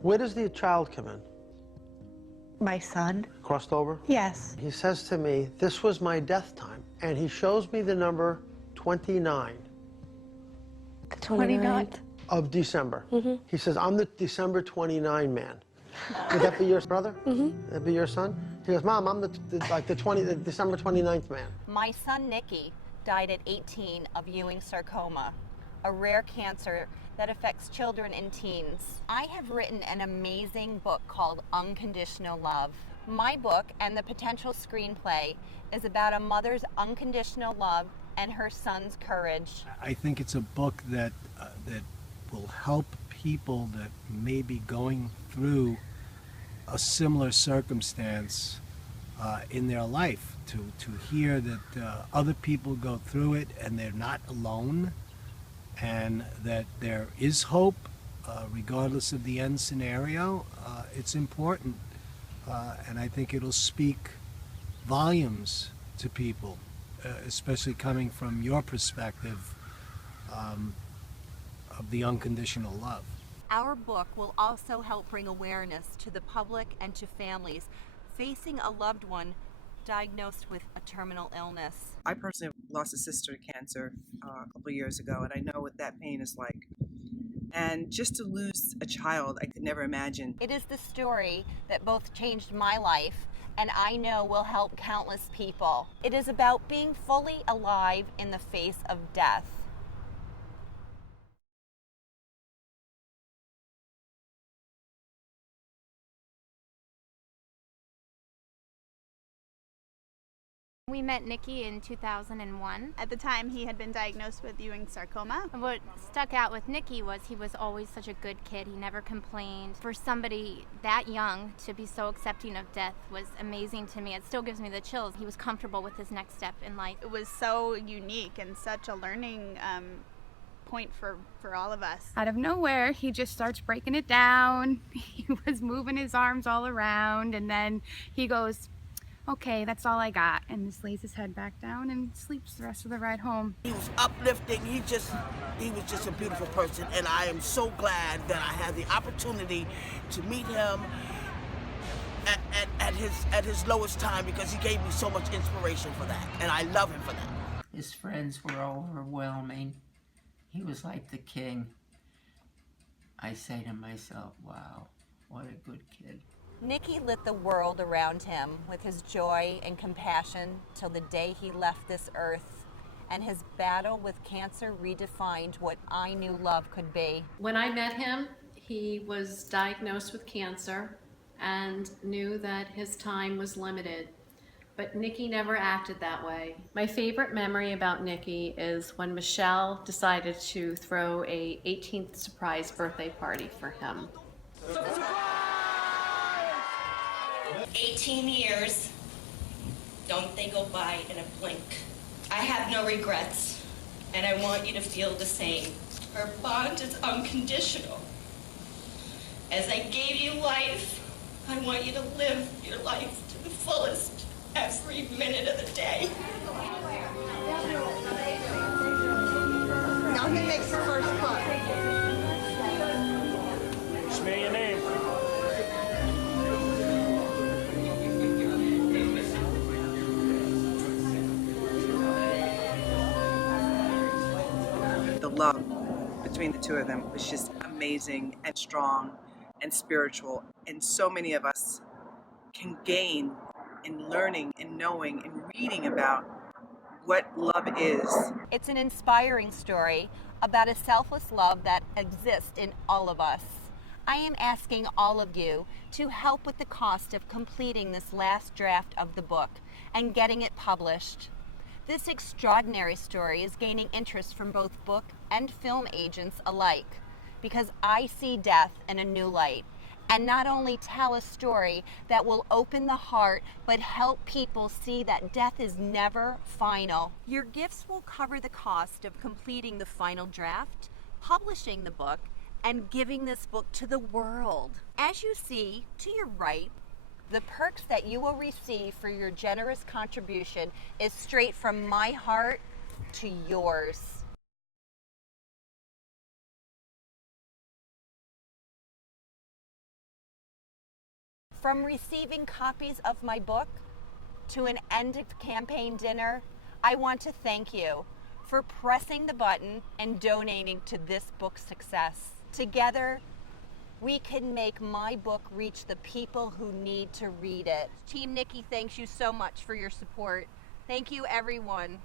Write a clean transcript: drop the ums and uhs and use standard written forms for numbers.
Where does the child come in? My son? Crossed over? Yes. He says to me, this was my death time. And he shows me the number 29 The 29th? of December. He says, I'm the December 29 man. Would that be your brother? That be your son? He goes, Mom, I'm the December 29th man. My son Nicky died at 18 of Ewing sarcoma, a rare cancer that affects children and teens. I have written an amazing book called Unconditional Love. My book and the potential screenplay is about a mother's unconditional love and her son's courage. I think it's a book that will help people that may be going through a similar circumstance in their life, to hear that other people go through it and they're not alone, and that there is hope regardless of the end scenario. It's important, and I think it'll speak volumes to people, especially coming from your perspective of the unconditional love. Our book will also help bring awareness to the public and to families facing a loved one diagnosed with a terminal illness. I personally lost a sister to cancer a couple of years ago, and I know what that pain is like. And just to lose a child, I could never imagine. It is the story that both changed my life and I know will help countless people. It is about being fully alive in the face of death. We met Nicky in 2001. At the time, he had been diagnosed with Ewing sarcoma. And what stuck out with Nicky was he was always such a good kid. He never complained. For somebody that young to be so accepting of death was amazing to me. It still gives me the chills. He was comfortable with his next step in life. It was so unique and such a learning point for all of us. Out of nowhere, he just starts breaking it down. He was moving his arms all around, and then he goes, okay, that's all I got, and just lays his head back down and sleeps the rest of the ride home. He was uplifting. He was just a beautiful person, and I am so glad that I had the opportunity to meet him at his lowest time, because he gave me so much inspiration for that, and I love him for that. His friends were overwhelming. He was like the king. I say to myself, wow, what a good kid. Nicky lit the world around him with his joy and compassion till the day he left this earth, and his battle with cancer redefined what I knew love could be. When I met him, he was diagnosed with cancer and knew that his time was limited. But Nicky never acted that way. My favorite memory about Nicky is when Michele decided to throw a 18th surprise birthday party for him. 18 years, don't they go by in a blink? I have no regrets, and I want you to feel the same. Our bond is unconditional. As I gave you life, I want you to live your life to the fullest every minute of the day. Now he makes the first cut. Smear your name. The love between the two of them was just amazing and strong and spiritual, and so many of us can gain in learning and knowing and reading about what love is. It's an inspiring story about a selfless love that exists in all of us. I am asking all of you to help with the cost of completing this last draft of the book and getting it published. This extraordinary story is gaining interest from both book and film agents alike, because I see death in a new light, and not only tell a story that will open the heart, but help people see that death is never final. Your gifts will cover the cost of completing the final draft, publishing the book, and giving this book to the world. As you see to your right, the perks that you will receive for your generous contribution is straight from my heart to yours. From receiving copies of my book to an end of campaign dinner, I want to thank you for pressing the button and donating to this book's success. Together, we can make my book reach the people who need to read it. Team Nikki thanks you so much for your support. Thank you, everyone.